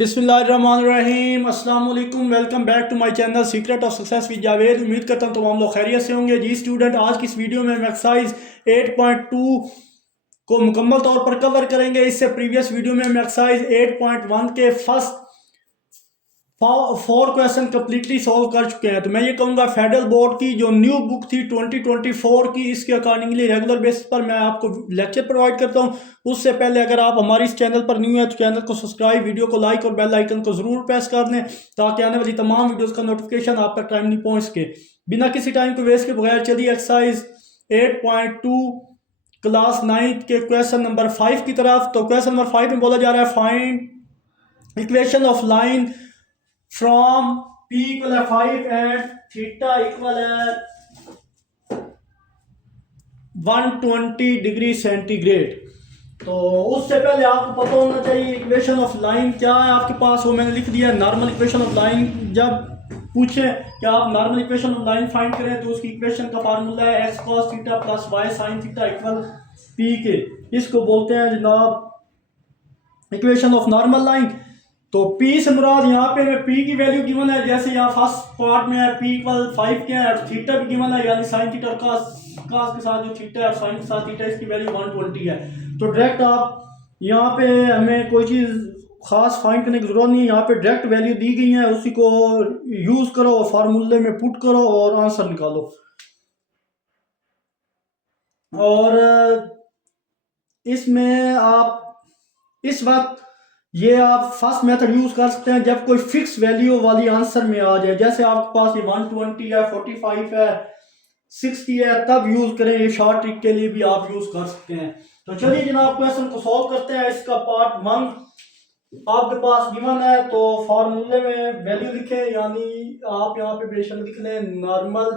बिस्मिल्लाहिर्रहमानिर्रहीम अस्सलाम वालेकुम। Welcome back to my channel secret of success with Javed. उम्मीद करता हूँ तमाम लोग खैरियत से होंगे। जी स्टूडेंट, आज की इस वीडियो में हम एक्सरसाइज 8.2 को मुकम्मल तौर पर कवर करेंगे। इससे प्रीवियस वीडियो में हम एक्सरसाइज 8.1 के फर्स्ट 4 क्वेश्चन कम्प्लीटली सॉल्व कर चुके हैं। तो मैं ये कहूँगा फेडरल बोर्ड की जो न्यू बुक थी 2024 की, इसके अकॉर्डिंगली रेगुलर बेसिस पर मैं आपको लेक्चर प्रोवाइड करता हूँ। उससे पहले अगर आप हमारी इस चैनल पर न्यू है तो चैनल को सब्सक्राइब, वीडियो को लाइक और बेल आइकन को ज़रूर प्रेस कर दें ताकि आने वाली तमाम वीडियोज़ का नोटिफिकेशन आप तक टाइम नहीं पहुँच सके। बिना किसी टाइम को वेस्ट के बगैर चलिए एक्सरसाइज 8.2 क्लास 9 के क्वेश्चन नंबर 5 की तरफ। तो क्वेश्चन नंबर 5 में बोला जा रहा है find equation of line from P equal है 5 and theta equal है 120 डिग्री सेंटीग्रेड। तो उससे पहले आपको पता होना चाहिए इक्वेशन ऑफ लाइन क्या है आपके पास, वो मैंने लिख दिया। नॉर्मल इक्वेशन ऑफ लाइन जब पूछे कि आप normal equation of line find करें तो उसकी इक्वेशन का फार्मूला है x cos theta plus y sin theta equal p के। इसको बोलते हैं जनाब इक्वेशन ऑफ नॉर्मल लाइन। तो P से मुराद यहाँ पे P की वैल्यू गिवन है, जैसे यहाँ फर्स्ट पार्ट में है P इक्वल 5 के है, थीटा भी गिवन है यानी साइन थीटा और कास के साथ जो थीटा है और साइन के साथ थीटा, इसकी वैल्यू 120 है। तो डायरेक्ट आप यहाँ पे हमें कोई चीज़ खास फाइंड करने की जरूरत नहीं है, यहाँ पे डायरेक्ट वैल्यू दी गई है, उसी को यूज करो और फार्मूले में पुट करो और आंसर निकालो। और इसमें आप इस वक्त ये आप फर्स्ट मेथड यूज कर सकते हैं जब कोई फिक्स वैल्यू वाली आंसर में आ जाए, जैसे आपके पास ये 120 है, 45 है, 60 है, तब यूज करें। ये शॉर्ट ट्रिक के लिए भी आप यूज कर सकते हैं। तो चलिए जनाब क्वेश्चन को सॉल्व करते हैं। इसका पार्ट 1 आपके पास गिवन है, तो फॉर्मूले में वैल्यू लिखे, यानी आप यहाँ पे बेशक लिख लें normal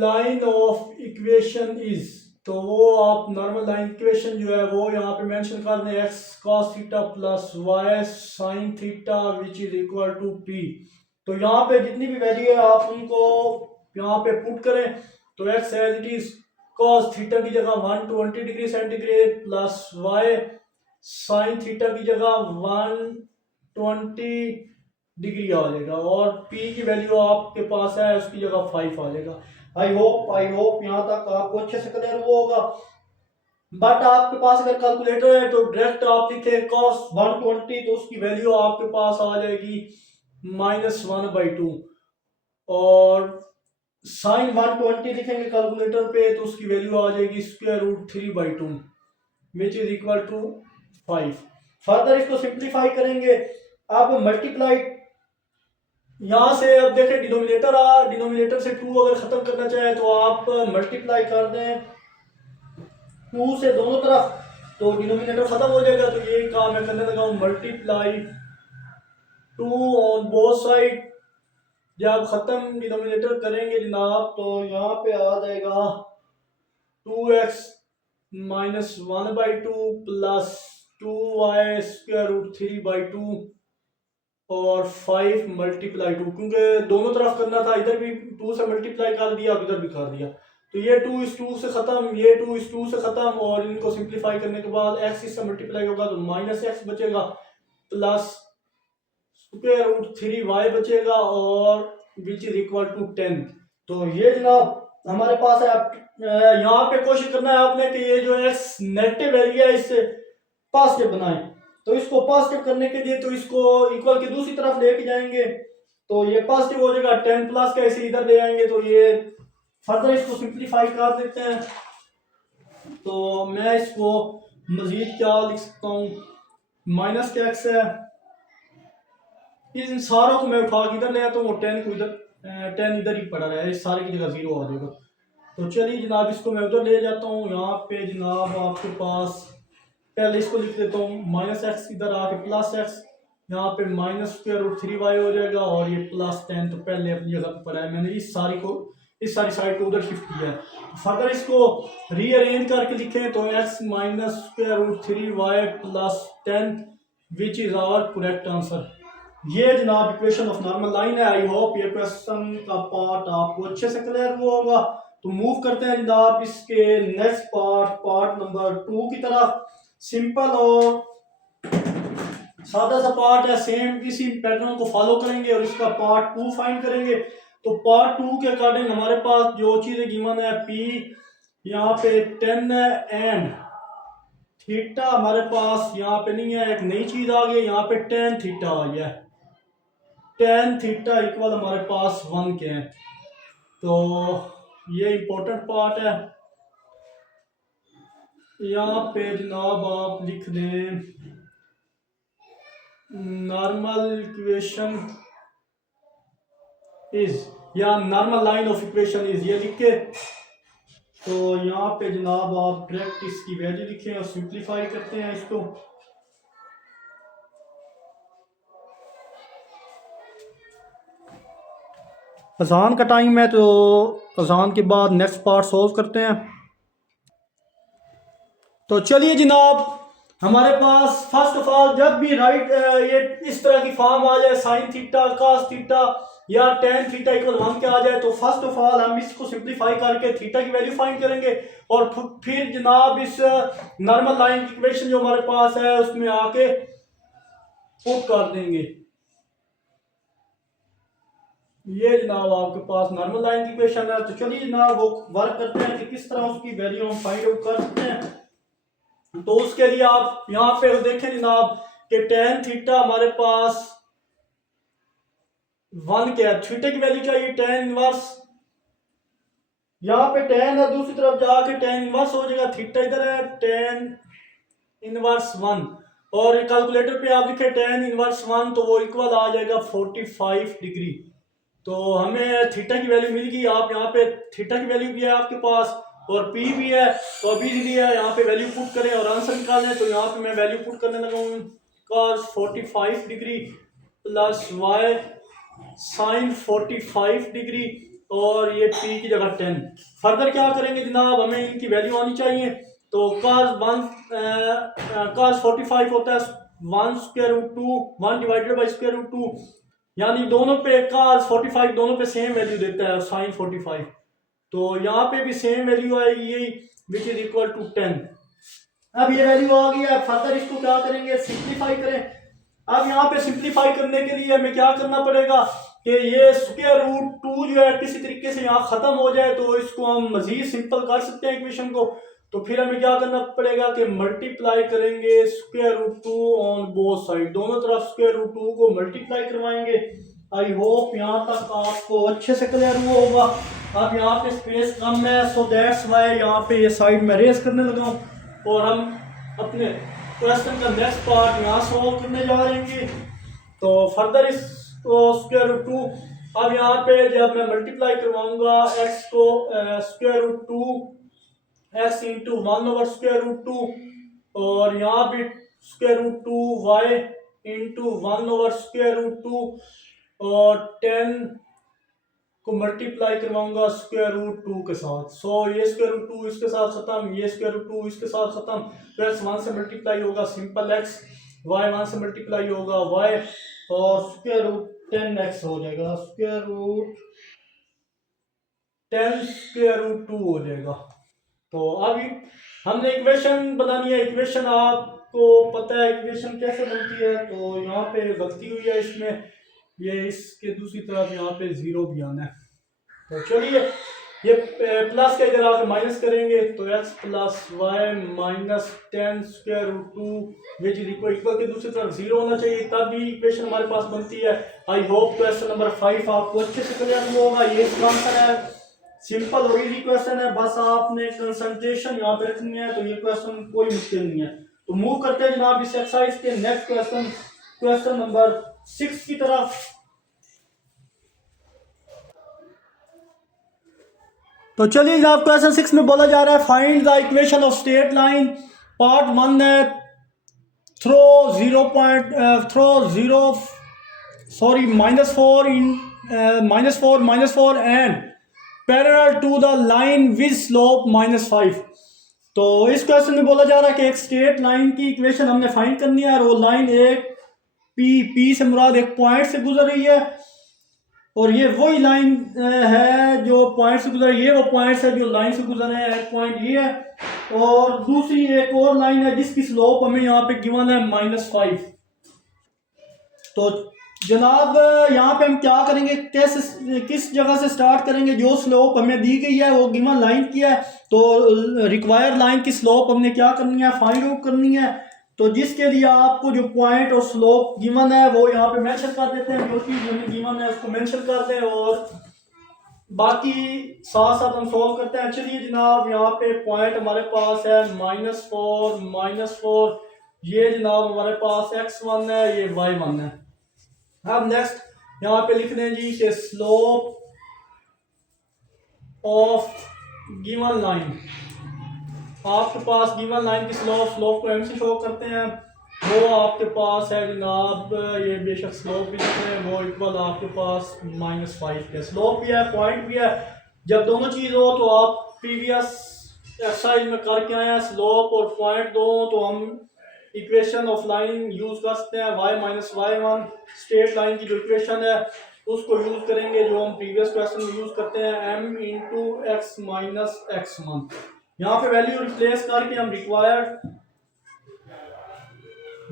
line of equation is, तो वो आप नॉर्मल लाइन इक्वेशन जो है वो यहाँ पे मेंशन कर दें x cos theta plus y sin theta which is equal to p। तो यहाँ पे जितनी भी वैल्यू है आप उनको यहाँ पे पुट करें। तो x as it is cos theta की जगह 120 degree centigrade plus y sin theta की जगह 120 डिग्री आ जाएगा, और p की वैल्यू आपके पास है उसकी जगह 5 आ जाएगा। आई होप यहाँ तक आपको अच्छे से क्लियर हुआ होगा। बट आपके पास अगर कैलकुलेटर है तो डायरेक्ट आप लिखे cos 120, तो उसकी वैल्यू आपके पास आ जाएगी -1/2, और sin 120 लिखेंगे कैलकुलेटर पे तो उसकी वैल्यू आ जाएगी √3/2 which is equal to 5। Further इसको सिंप्लीफाई करेंगे। अब मल्टीप्लाई यहाँ से अब देखें डिनोमिनेटर से 2 अगर खत्म करना चाहे तो आप मल्टीप्लाई कर दें 2 से दोनों तरफ, तो डिनोमिनेटर खत्म हो जाएगा। तो ये काम मैं करने लगा हूँ, मल्टीप्लाई 2 ऑन बोथ साइड। जब खत्म डिनोमिनेटर करेंगे जनाब तो यहाँ पे आ जाएगा 2x - 1/2 प्लस 2y √3/2 और 5 × 2, क्योंकि दोनों तरफ करना था, इधर भी 2 से मल्टीप्लाई कर दिया, इधर भी कर दिया। तो ये 2 से खत्म, ये 2 से खत्म, और इनको सिंप्लीफाई करने के बाद x इससे मल्टीप्लाई होगा तो -x बचेगा प्लस √3y बचेगा और विच इज इक्वल टू 10। तो ये जनाब हमारे पास है। यहाँ पे कोशिश करना है आपने कि ये जो x नेगेटिव वैल्यू है इससे पॉजिटिव बनाए। तो इसको पॉजिटिव करने के लिए तो इसको इक्वल की दूसरी तरफ लेके जाएंगे, तो ये पॉजिटिव हो जाएगा। 10 प्लस का इसे इधर ले आएंगे, तो ये फर्दर इसको सिंप्लीफाई कर देते हैं। तो मैं इसको मजीद क्या लिख सकता हूँ, माइनस के x है, इन सारों को मैं उठा के इधर ले आता हूँ और 10 को इधर 10 इधर ही पड़ा रहा है, इस सारे की जगह 0 आ जाएगा। तो चलिए जनाब इसको मैं उधर ले जाता हूँ। यहाँ पे जनाब आपके पास पहले इसको लिख देता हूँ -x, इधर आके +x, यहाँ पे -√3y हो जाएगा, और ये +10 तो पहले अपनी जगह पर पड़ा है, मैंने इस सारी साइड को उधर शिफ्ट किया है। फर्दर इसको रीअरेंज करके लिखें तो x -√3y + 10 which is our correct answer. ये जनाब इक्वेशन ऑफ नॉर्मल लाइन है। आई होप ये क्वेश्चन का पार्ट आपको अच्छे से क्लियर हुआ होगा। तो मूव करते हैं जनाब इसके नेक्स्ट पार्ट नंबर 2 की तरफ। सिंपल और सादा सा पार्ट है, सेम इसी पैटर्न को फॉलो करेंगे और इसका पार्ट 2 फाइंड करेंगे। तो पार्ट 2 के अकॉर्डिंग हमारे पास जो चीज़ें गिवन है, पी यहाँ पे 10 है एंड थीटा हमारे पास यहाँ पे नहीं है, एक नई चीज़ आ गई यहाँ पे टेन थीटा आ गया। टेन थीटा इक्वल हमारे पास 1 के हैं। तो ये इम्पोर्टेंट पार्ट है। यहाँ पे जनाब आप लिख दें नॉर्मल इक्वेशन इज या normal line of equation is, ये लिख के तो यहाँ पे जनाब आप डायरेक्ट इसकी वैल्यू लिखें और सिंप्लीफाई करते हैं इसको। अजान का टाइम है तो अजान के बाद नेक्स्ट पार्ट सॉल्व करते हैं। तो चलिए जनाब, हमारे पास फर्स्ट ऑफ ऑल जब भी राइट ये इस तरह की फॉर्म आ जाए साइन थीटा कॉस थीटा या टेन थीटा इक्वल 1 के आ जाए, तो फर्स्ट ऑफ ऑल हम इसको सिंप्लीफाई करके थीटा की वैल्यू फाइंड करेंगे और फिर जनाब इस नॉर्मल लाइन की इक्वेशन जो हमारे पास है उसमें आके पुट कर देंगे। ये जनाब आपके पास नॉर्मल लाइन की इक्वेशन है। तो चलिए जनाब वो वर्क करते हैं कि किस तरह उसकी वैल्यू हम फाइंड आउट कर सकते हैं। तो उसके लिए आप यहाँ पे देखें जनाब कि टेन थीटा हमारे पास 1 के है, थीटा की वैल्यू चाहिए टेन इनवर्स, यहाँ पे टेन है, दूसरी तरफ जाके टेन इनवर्स हो जाएगा, थीटा इधर है टेन इनवर्स 1 और कैलकुलेटर पे आप लिखे टेन इनवर्स 1 तो वो इक्वल आ जाएगा 45 डिग्री। तो हमें थीटा की वैल्यू मिल गई। आप यहाँ पे थीटा की वैल्यू भी है आपके पास और पी भी है, तो अभी इजीली है यहाँ पे वैल्यू पुट करें और आंसर निकालें। तो यहाँ पे मैं वैल्यू पुट करने लगा हूँ cos 45 degree plus y sine 45 degree और ये पी की जगह 10। फर्दर क्या करेंगे जनाब, हमें इनकी वैल्यू आनी चाहिए। तो cos 45 होता है 1 square root 2 1 divided by square root 2, यानी दोनों पे cos 45 दोनों पे सेम वैल्यू देता है साइन 45। तो यहाँ पे भी सेम वैल्यू आएगी यही विच इज इक्वल टू 10। अब ये वैल्यू आ गई है, फर्दर इसको क्या करेंगे सिंप्लीफाई करें। अब यहाँ पे सिंप्लीफाई करने के लिए हमें क्या करना पड़ेगा कि ये स्क्वायर रूट 2 जो है किसी तरीके से यहाँ खत्म हो जाए तो इसको हम मजीद सिंपल कर सकते हैं इक्वेशन को। तो फिर हमें क्या करना पड़ेगा कि मल्टीप्लाई करेंगे square root 2 on both side, दोनों तरफ स्क्वायर रूट 2 को मल्टीप्लाई करवाएंगे। आई होप यहाँ तक आपको अच्छे से क्लियर हुआ होगा। अब यहाँ पे स्पेस कम है सो दैट्स वाई यहाँ पे ये साइड में रेस करने लगा हूँ और हम अपने क्वेश्चन का नेक्स्ट पार्ट यहाँ सॉल्व करने जा रहे हैं। तो फर्दर इस स्क्वायर रूट 2, अब यहाँ पे जब मैं मल्टीप्लाई करवाऊंगा x को square root 2 x into 1 over square root 2 और यहाँ भी square root 2 y into 1 over square root 2 और 10 को मल्टीप्लाई करवाऊंगा स्क्वायर रूट 2 के साथ। सो ये स्क्वायर रूट 2 इसके साथ खत्म, ये स्क्वायर रूट 2 इसके साथ खत्म, तो x 1 से मल्टीप्लाई होगा सिंपल x, y 1 से मल्टीप्लाई होगा y और स्क्वायर रूट 10x हो जाएगा, स्क्वायर रूट 10 स्क्वायर रूट 2 हो जाएगा। तो अभी हमने इक्वेशन बनानी है। इक्वेशन आपको पता है इक्वेशन कैसे बनती है, तो यहाँ पे गलती हुई है इसमें, ये इसके दूसरी तरफ यहाँ पे 0 भी आना है। तो चलिए ये प्लस का इधर आकर माइनस करेंगे तो x plus y minus 10 square root 2 which is equal के दूसरी तरफ 0 होना चाहिए, तभी इक्वेशन हमारे पास बनती है। आई होप क्वेश्चन नंबर 5 आपको अच्छे से क्लियर हुआ होगा। ये इसका आंसर है, सिंपल और इजी क्वेश्चन है, बस आपने कंसंट्रेशन यहाँ पे रखनी है। तो ये क्वेश्चन कोई मुश्किल नहीं है। तो मूव करते हैं जनाब इस एक्सरसाइज के नेक्स्ट क्वेश्चन, क्वेश्चन नंबर 6 की तरफ। तो चलिए जनाब क्वेश्चन 6 में बोला जा रहा है find the equation of straight line. Part 1 है through -4 and parallel to the line with slope -5। तो इस क्वेश्चन में बोला जा रहा है कि एक स्ट्रेट लाइन की इक्वेशन हमने फाइंड करनी है और वो लाइन एक पी से मुराद एक पॉइंट से गुजर रही है और ये वही लाइन है जो पॉइंट से गुजर, ये वो पॉइंट्स है जो लाइन से गुजर रहे हैं। एक पॉइंट ये है और दूसरी एक और लाइन है जिसकी स्लोप हमें यहाँ पे गिवन है -5। तो जनाब यहाँ पे हम क्या करेंगे, किस जगह से स्टार्ट करेंगे। जो स्लोप हमें दी गई है वो गिवन लाइन की है, तो रिक्वायर्ड लाइन की स्लोप हमने क्या करनी है, फाइंड आउट करनी है। तो जिसके लिए आपको जो पॉइंट और स्लोप गिवन है वो यहाँ पे मेंशन कर देते हैं, जो चीज़ हमें गिवन है उसको मेंशन कर दें और बाकी साथ साथ हम सॉल्व करते हैं। चलिए जनाब यहाँ पे पॉइंट हमारे पास है -4 ये जनाब हमारे पास x1 है, ये y1 है। अब नेक्स्ट यहाँ पे लिख दें जी कि स्लोप ऑफ गिवन लाइन, आपके पास गिवन लाइन की स्लोप को एम से शो करते हैं, वो आपके पास है जनाब, ये बेशक स्लोप भी लिखते हैं, वो इक्वल आपके पास -5 के, स्लोप भी है पॉइंट भी है। जब दोनों चीज़ हो तो आप प्रीवियस एक्सरसाइज में करके आए हैं, स्लोप और पॉइंट दो तो हम इक्वेशन ऑफ लाइन यूज कर सकते हैं, y-y1 स्ट्रेट लाइन की जो इक्वेशन है उसको यूज करेंगे जो हम प्रीवियस क्वेश्चन में यूज करते हैं, m into x minus x1। यहाँ पे वैल्यू रिप्लेस करके हम रिक्वायर्ड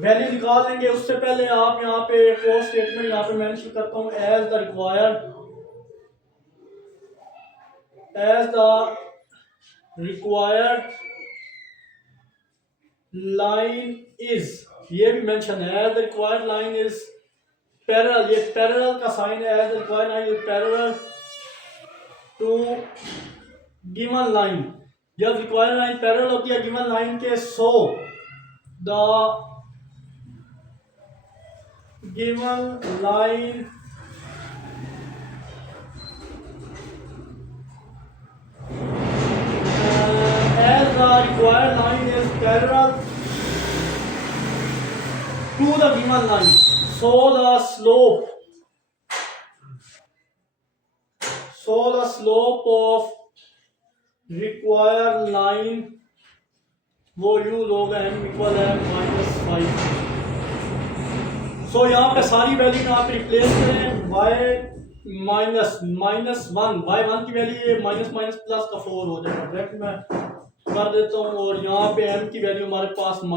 वैल्यू निकाल लेंगे। उससे पहले आप यहाँ पे एक और स्टेटमेंट यहाँ पे मेंशन करता हूँ, as the required line is, ये भी मेंशन है, as the required line is parallel, ये पैरेलल का साइन है, as the required line is parallel to given line. जब रिक्वायर्ड लाइन पैरेलल होती है गिवन लाइन के, so the given line as the required line is parallel to the given line, so the slope of required line वो use होगा m equal है -5। सो यहाँ पे सारी वैल्यू में आप रिप्लेस करें, y-1 y1 की वैल्यू ये माइनस प्लस का 4 हो जाएगा, डायरेक्ट मैं कर देता हूँ। और यहाँ पे m की वैल्यू हमारे पास -m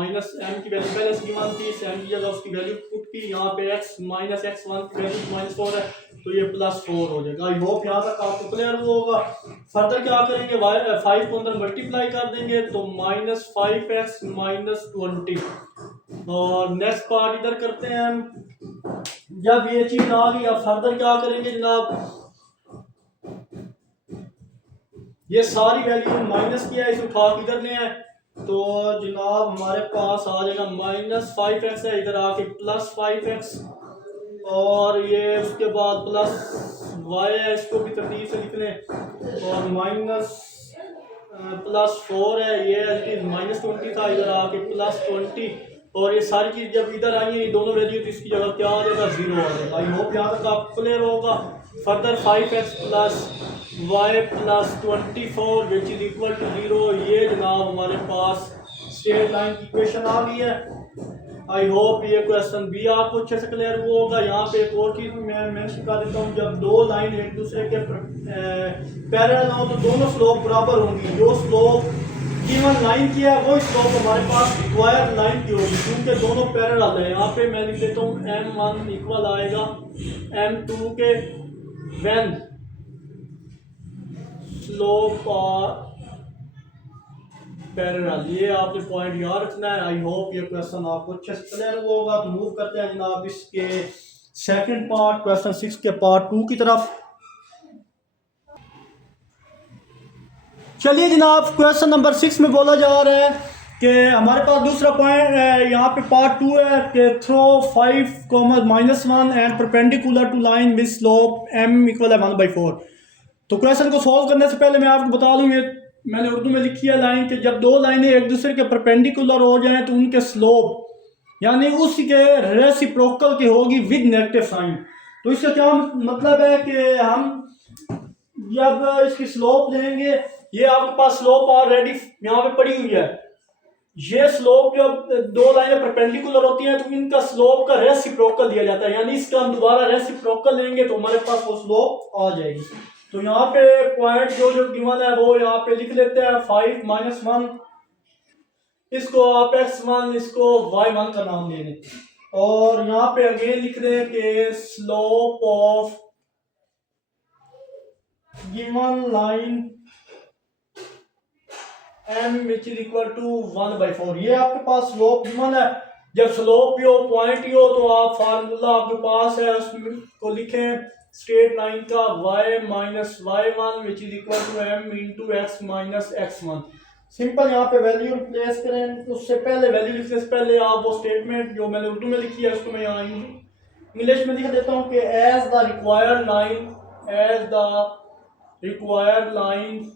की वैल्यू पहले से गिवन थी, m की जगह उसकी वैल्यू पुट की, यहाँ पे x -x1 की वैल्यू -4 है तो ये +4 हो जाएगा। आई होप यहाँ तक आपको क्लियर होगा। फर्दर क्या करेंगे, 5 को अंदर मल्टीप्लाई कर देंगे तो -5x -20 और नेक्स्ट पार्ट इधर करते हैं हम। जब ये चीज आ गई अब फर्दर क्या करेंगे जनाब, ये सारी वैल्यू माइनस किया है, इसे उठा के इधर ले आए तो जनाब हमारे पास आ जाएगा -5x है, इधर आके +5x और ये उसके बाद +y है, इसको भी तरतीब से लिख लें और +4 है, ये -20 था, इधर आके +20 और ये सारी चीज जब इधर आई है ये दोनों वैल्यू तो इसकी जगह क्या आ जाएगा, 0 आ जाएगा। आई होप यहाँ तक आपको क्लियर होगा। Further 5x + y + 24 which is equal to 0, ये जनाब हमारे पास स्ट्रेट लाइन की इक्वेशन आ गई है। आई होप ये क्वेश्चन भी आपको अच्छे से क्लियर हुआ होगा। यहाँ पे एक और चीज मैं मेंशन कर देता हूँ, जब दो लाइन एक दूसरे के पैरेलल हो तो दोनों स्लोप बराबर होंगी। जो स्लोप गिवन लाइन की है वो स्लोप हमारे पास रिक्वायर्ड लाइन की होगी, क्योंकि दोनों पैरेलल है। यहाँ पे मैं लिख देता हूँ m1 इक्वल आएगा m2 के व्हेन स्लोप आर पैरेलल। ये आपने पॉइंट याद रखना है। आई होप ये क्वेश्चन आपको अच्छे से क्लियर हुआ होगा। तो मूव करते हैं जनाब इसके सेकंड पार्ट, क्वेश्चन 6 के पार्ट 2 की तरफ। चलिए जनाब क्वेश्चन नंबर 6 में बोला जा रहा है कि हमारे पास दूसरा पॉइंट यहाँ पे पार्ट 2 है कि through 5, -1 and perpendicular to line with slope m equal है 1/4। तो क्वेश्चन को सॉल्व करने से पहले मैं आपको बता दूं, ये मैंने उर्दू में लिखी है लाइन कि जब दो लाइनें एक दूसरे के परपेंडिकुलर हो जाएं तो उनके स्लोप यानी उसके रेसिप्रोकल की होगी विद नेगेटिव साइन। तो इसका क्या मतलब है कि हम जब इसकी स्लोप लेंगे, ये आपके पास स्लोप ऑलरेडी यहाँ पे पड़ी हुई है, ये स्लोप जब दो लाइनें परपेंडिकुलर होती हैं तो इनका स्लोप का रेसिप्रोकल दिया जाता है, यानी इसका हम दोबारा रेसिप्रोकल लेंगे तो हमारे पास वो स्लोप आ जाएगी। तो यहाँ पे पॉइंट जो गिवन है वो यहाँ पे लिख लेते हैं 5 -1, इसको आप x1 इसको y1 का नाम दे दें। और यहाँ पे अगेन लिख रहे हैं कि slope of given line m which is equal to 1/4। ये आपके पास स्लोप गिवन है। जब स्लोप ही हो पॉइंट ही हो तो आप फार्मूला आपके पास है उसमें को लिखें स्ट्रेट लाइन का y minus y1 which is equal to m into x minus x1। Simple यहाँ पे वैल्यू रिप्लेस करें। उससे पहले वैल्यू लिखने से पहले आप वो स्टेटमेंट जो मैंने उर्दू में लिखी है उसको मैं यहाँ इंग्लिश में लिख देता हूँ कि as the required line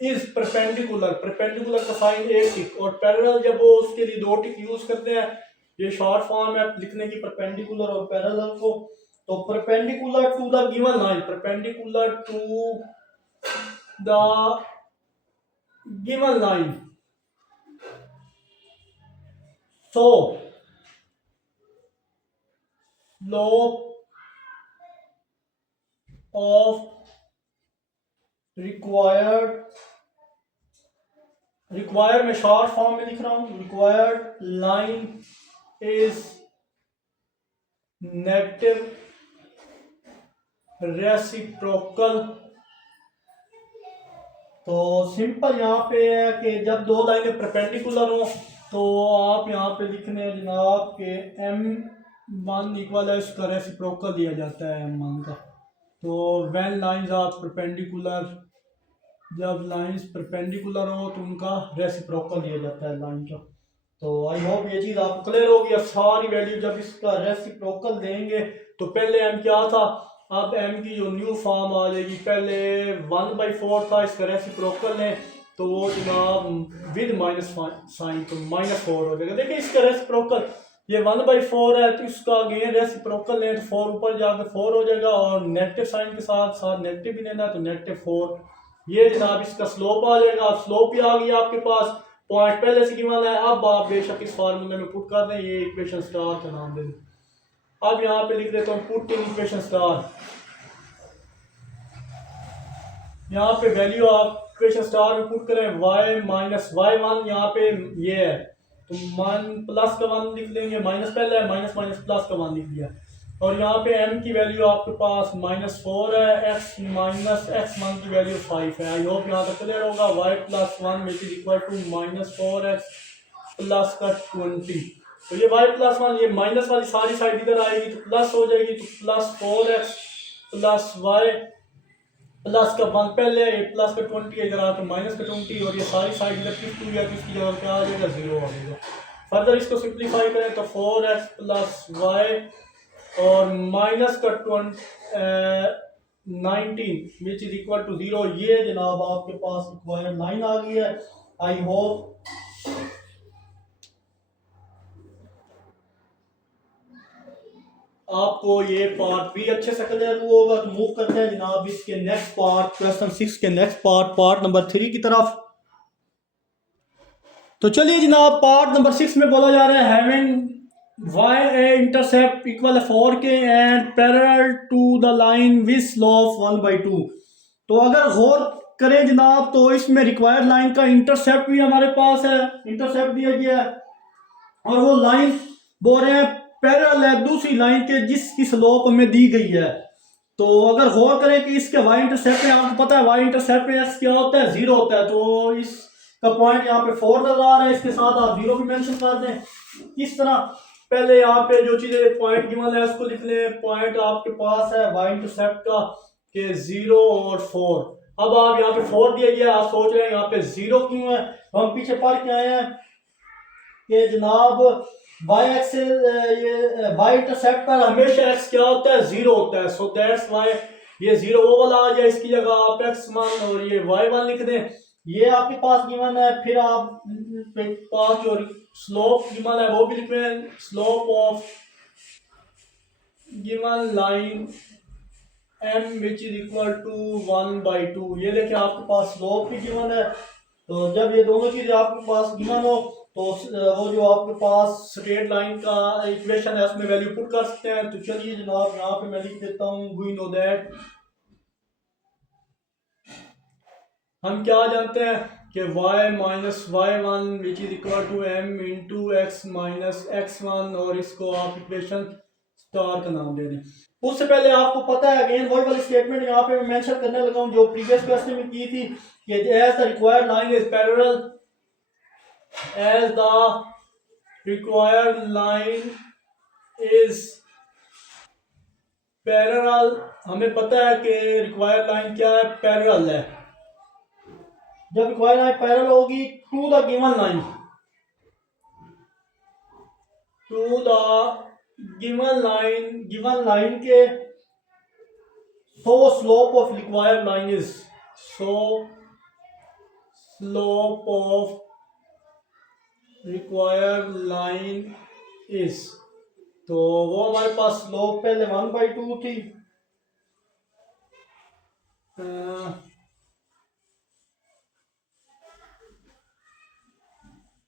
is perpendicular का साइन एक टिक और पैरेलल जब वो उसके लिए दो टिक यूज करते हैं। ये शॉर्ट फॉर्म है लिखने की परपेंडिकुलर और पैरेलल को। तो perpendicular to the given line, perpendicular to the given line, so slope of required में शॉर्ट फॉर्म में लिख रहा हूं, required line is negative reciprocal. तो सिंपल यहाँ पे है कि जब दो लाइनें परपेंडिकुलर हो तो आप यहाँ पे लिखने जनाब के m1 इक्वल है इसका रेसिप्रोकल दिया जाता है m1 का। तो व्हेन लाइंस आर परपेंडिकुलर, जब लाइंस परपेंडिकुलर हो तो उनका रेसिप्रोकल दिया जाता है लाइन का। तो आई होप ये चीज़ आपको क्लियर होगी। अब सारी वैल्यू जब इसका रेसिप्रोकल देंगे तो पहले m क्या था, अब m की जो न्यू फॉर्म आ जाएगी। पहले 1/4 था, इसका रेसिप्रोकल है तो वो जनाब विद माइनस साइन तो -4 हो जाएगा। देखिए इसका रेसिप्रोकल ये 1/4 है तो इसका अगेन रेसिप्रोकल है तो 4 ऊपर जाकर 4 हो जाएगा और नेगेटिव साइन के साथ साथ नेगेटिव भी लेना है तो -4। ये जनाब इसका स्लोप आ जाएगा। अब स्लोप भी आ गई आपके पास, पॉइंट पहले से गिवन है। अब आप बेशक इस फार्मूले में पुट कर दें, ये इक्वेशन स्टार का नाम दे दें। अब यहाँ पे लिख देता हूँ पुट इन इक्वेशन स्टार। यहाँ पे वैल्यू आप इक्वेशन स्टार में पुट करें y माइनस y1, यहाँ पे ये है तो प्लस का 1 लिख लेंगे, माइनस पहले है माइनस माइनस प्लस का 1 लिख दिया। और यहाँ पे m की वैल्यू आपके पास -4 है, x माइनस x1 की वैल्यू 5 है। आई होप यहाँ तक क्लियर होगा। y plus 1 which is equal to -4x plus का 20। तो ये y प्लस 1 ये माइनस वाली सारी साइड इधर आएगी तो प्लस हो जाएगी तो plus 4x plus y plus का 1 पहले ये प्लस का 20 इधर आकर माइनस का 20 और ये सारी साइड इधर शिफ्ट हुई है तो इसकी जगह क्या आ जाएगा 0 आ जाएगा। फर्दर इसको सिंप्लीफाई करें तो 4x प्लस y और माइनस का 19 विच इज इक्वल टू 0। ये जनाब आपके पास रिक्वायर्ड लाइन आ गई है। आई होप आपको ये पार्ट भी अच्छे से क्लियर हुआ होगा। तो मूव करते हैं जनाब इसके नेक्स्ट पार्ट, क्वेश्चन 6 के नेक्स्ट पार्ट नंबर 3 की तरफ। तो चलिए जनाब पार्ट नंबर 6 में बोला जा रहा है having y a intercept equal 4k and parallel to the line with slope 1/2। तो अगर गौर करें जनाब तो इसमें रिक्वायर्ड लाइन का इंटरसेप्ट भी हमारे पास है, इंटरसेप्ट दिया गया है और वो लाइन बोल रहे हैं पैरेलल है दूसरी लाइन के जिसकी स्लोप हमें दी गई है। तो अगर गौर करें कि इसके y इंटरसेप्ट में आपको पता है y इंटरसेप्ट में x क्या होता है 0 होता है। तो इसका पॉइंट यहाँ पे 4 नजर आ रहा है, इसके साथ आप 0 भी मेंशन कर दें। किस तरह, पहले यहाँ पे जो चीजें पॉइंट गिवन है उसको लिख लें। पॉइंट आपके पास है y इंटरसेप्ट का के 0 और 4। अब आप यहाँ पे 4 दिया गया, आप सोच रहे हैं यहाँ पे 0 क्यों है। हम पीछे पढ़ के आए हैं कि जनाब y एक्सिस ये y इंटरसेप्ट पर हमेशा x क्या होता है 0 होता है। सो दैट्स वाई ये 0 वो वाला आ जाए, इसकी जगह आप x1 और ये y1 लिख दें। ये आपके पास गिवन है। फिर आप पास जो स्लोप गिवन है वो भी लिख रहे हैं, slope of given line m which is equal to 1/2। ये देखिए आपके पास स्लोप भी गिवन है। तो जब ये दोनों चीजें आपके पास गिवन हो तो वो जो आपके पास स्ट्रेट लाइन का इक्वेशन है उसमें वैल्यू पुट कर सकते हैं। तो चलिए जनाब यहाँ पे मैं लिख देता हूँ वी नो दैट, हम क्या जानते हैं कि y minus y one which is equal to m into x minus x one, और इसको आप इक्वेशन स्टार का नाम दे दें। उससे पहले आपको पता है अगेन वही वाली स्टेटमेंट यहाँ पे मैं मेंशन करने लगा हूँ जो प्रीवियस क्वेश्चन में की थी कि as the required line is parallel, as the required line is parallel. हमें पता है कि रिक्वायर्ड लाइन क्या है, पैरेलल है। जब रिक्वायर्ड लाइन पैरेलल होगी to the given line, to the given line के so slope of required line is, so slope of required line is, तो वो हमारे पास स्लोप पहले 1/2 थी,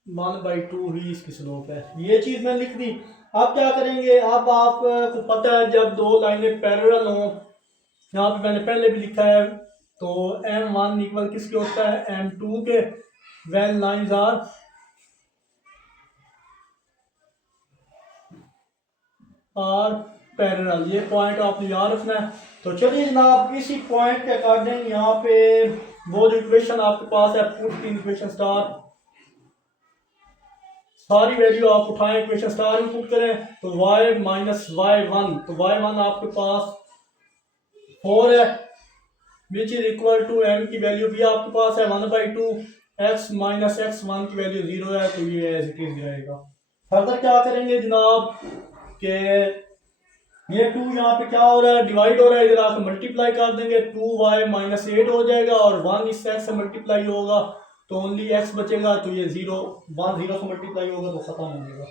1/2 ही इसकी स्लोप है। ये चीज मैंने लिख दी। अब क्या करेंगे, अब आपको पता है जब दो लाइनें पैरेलल हों, यहाँ पे मैंने पहले भी लिखा है, तो m1 इक्वल किसके होता है, m2 के, व्हेन लाइंस आर पैरेलल। ये पॉइंट आपने याद रखना है। तो चलिए जनाब इसी पॉइंट के अकॉर्डिंग यहाँ पे वो जो इक्वेशन आपके पास है, पुट इन इक्वेशन स्टार, सारी वैल्यू आप उठाएं, इक्वेशन स्टार में पुट करें, तो y माइनस वाई वन, तो y1 आपके पास 4 है, which is equal to m की वैल्यू भी आपके पास है 1/2, x माइनस x1 की वैल्यू 0 है, तो ये एज इट इज रहेगा। फर्दर क्या करेंगे जनाब के ये 2 यहाँ पे क्या हो रहा है, डिवाइड हो रहा है, इधर आकर मल्टीप्लाई कर देंगे, 2y माइनस 8 हो जाएगा, और 1 इस x से मल्टीप्लाई होगा तो ओनली x बचेगा, तो ये 0 1 0 से मल्टीप्लाई होगा तो खत्म हो जाएगा।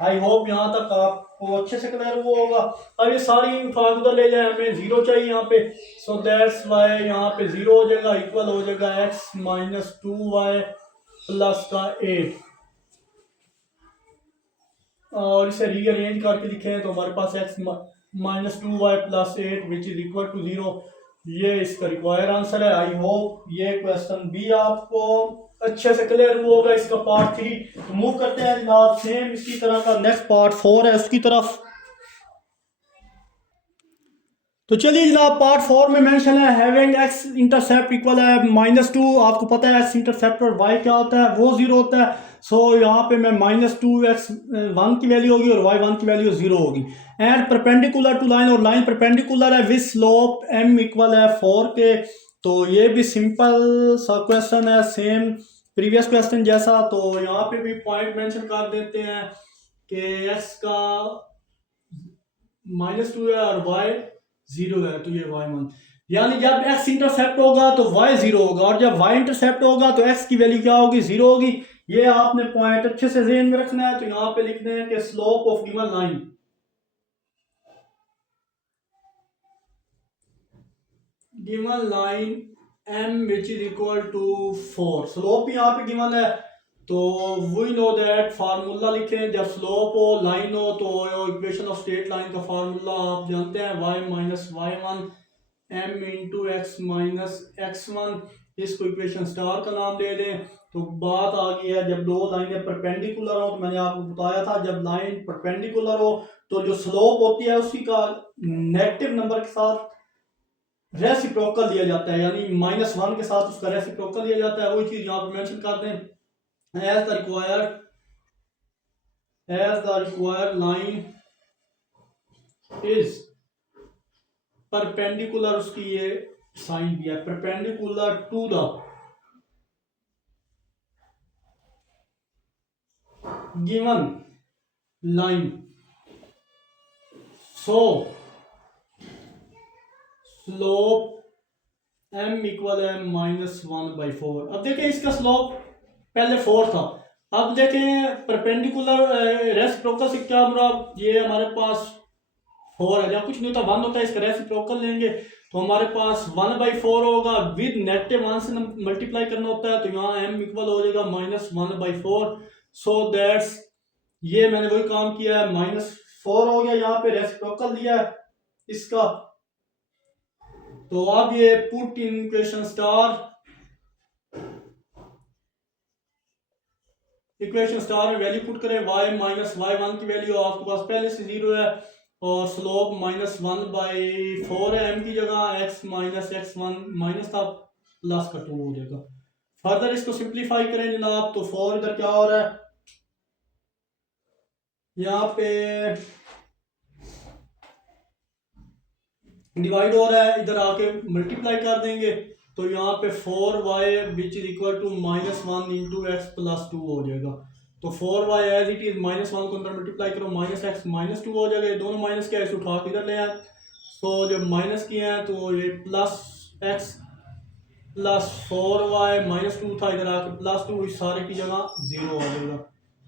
आई होप यहाँ तक आपको अच्छे से क्लियर हुआ होगा। अब ये सारी उठा उधर ले जाए, हमें 0 चाहिए यहाँ पे, सो दैट्स वाई यहाँ पे 0 हो जाएगा, इक्वल हो जाएगा x माइनस 2y प्लस का 8, और इसे रीअरेंज करके लिखे तो हमारे पास x minus 2y plus 8 which is equal to 0। ये इसका रिक्वायर्ड आंसर है। आई होप ये क्वेश्चन भी आपको अच्छे से क्लियर हुआ होगा। इसका पार्ट 3 मूव करते हैं जनाब, सेम इसी तरह का नेक्स्ट पार्ट 4 है उसकी तरफ। तो चलिए जनाब पार्ट 4 में मेंशन है हैविंग x इंटरसेप्ट इक्वल है -2। आपको पता है x इंटरसेप्ट और y क्या होता है, वो 0 होता है। सो यहाँ पे मैं -2x1 की वैल्यू होगी और y1 की वैल्यू 0 होगी। एंड परपेंडिकुलर टू लाइन, और लाइन परपेंडिकुलर है विद स्लोप m इक्वल है 4 के। तो ये भी सिंपल सा क्वेश्चन है, सेम प्रीवियस क्वेश्चन जैसा। तो यहाँ पे भी पॉइंट मेंशन कर देते हैं कि x का -2 है और y 0 है, तो ये y1, यानी जब x इंटरसेप्ट होगा तो y 0 होगा, और जब y इंटरसेप्ट होगा तो x की वैल्यू क्या होगी, 0 होगी। ये आपने पॉइंट अच्छे से ध्यान में रखना है। तो यहाँ पे लिखते हैं कि slope of given line m which is equal to 4, slope यहाँ पे गिवन है, तो वी नो दैट फार्मूला लिखें, जब स्लोप हो लाइन हो तो इक्वेशन ऑफ स्ट्रेट लाइन का फार्मूला आप जानते हैं, y minus y one m into x minus x one, इसको इक्वेशन स्टार का नाम दे दें। तो बात आ गई है, जब दो लाइनें परपेंडिकुलर हो, तो मैंने आपको बताया था जब लाइन परपेंडिकुलर हो तो जो स्लोप होती है उसी का नेगेटिव नंबर के साथ रेसिप्रोकल दिया जाता है, यानी -1 के साथ उसका रेसिप्रोकल दिया जाता है। वही चीज यहाँ पर मेंशन करते हैं, as the required line is perpendicular, उसकी ये साइन भी है, perpendicular to the given line, so slope m equal है -1/4। अब देखें इसका स्लोप पहले 4 था, अब देखें परपेंडिकुलर रेसिप्रोकल से क्या मुराद, ये हमारे पास 4 है, जब कुछ नहीं होता 1 होता है, इसका रेसिप्रोकल लेंगे तो हमारे पास 1/4 होगा, विद नेगेटिव 1 से मल्टीप्लाई करना होता है, तो यहाँ m इक्वल हो जाएगा -1/4। सो दैट्स ये मैंने वही काम किया है, -4 हो गया, यहाँ पे रेसिप्रोकल दिया है इसका। तो अब ये put in equation star equation star में वैल्यू पुट करें, y माइनस y1 की वैल्यू आपके पास पहले से 0 है और स्लोप -1/4 है m की जगह, x माइनस x1 माइनस था प्लस का 2 हो जाएगा। फर्दर इसको सिंप्लीफाई करें जनाब तो 4 इधर क्या हो रहा है, यहाँ पे डिवाइड हो रहा है, इधर आके मल्टीप्लाई कर देंगे तो यहाँ पे 4y which is equal to -1 into x plus 2 हो जाएगा। तो 4y एज इट इज -1 को अंदर मल्टीप्लाई करो, -x -2 हो जाएगा, ये दोनों माइनस क्या है इसे उठा के इधर ले आए, तो जब माइनस किया है तो ये प्लस x प्लस 4y -2 था, इधर आके +2, इस सारे की जगह 0 हो जाएगा।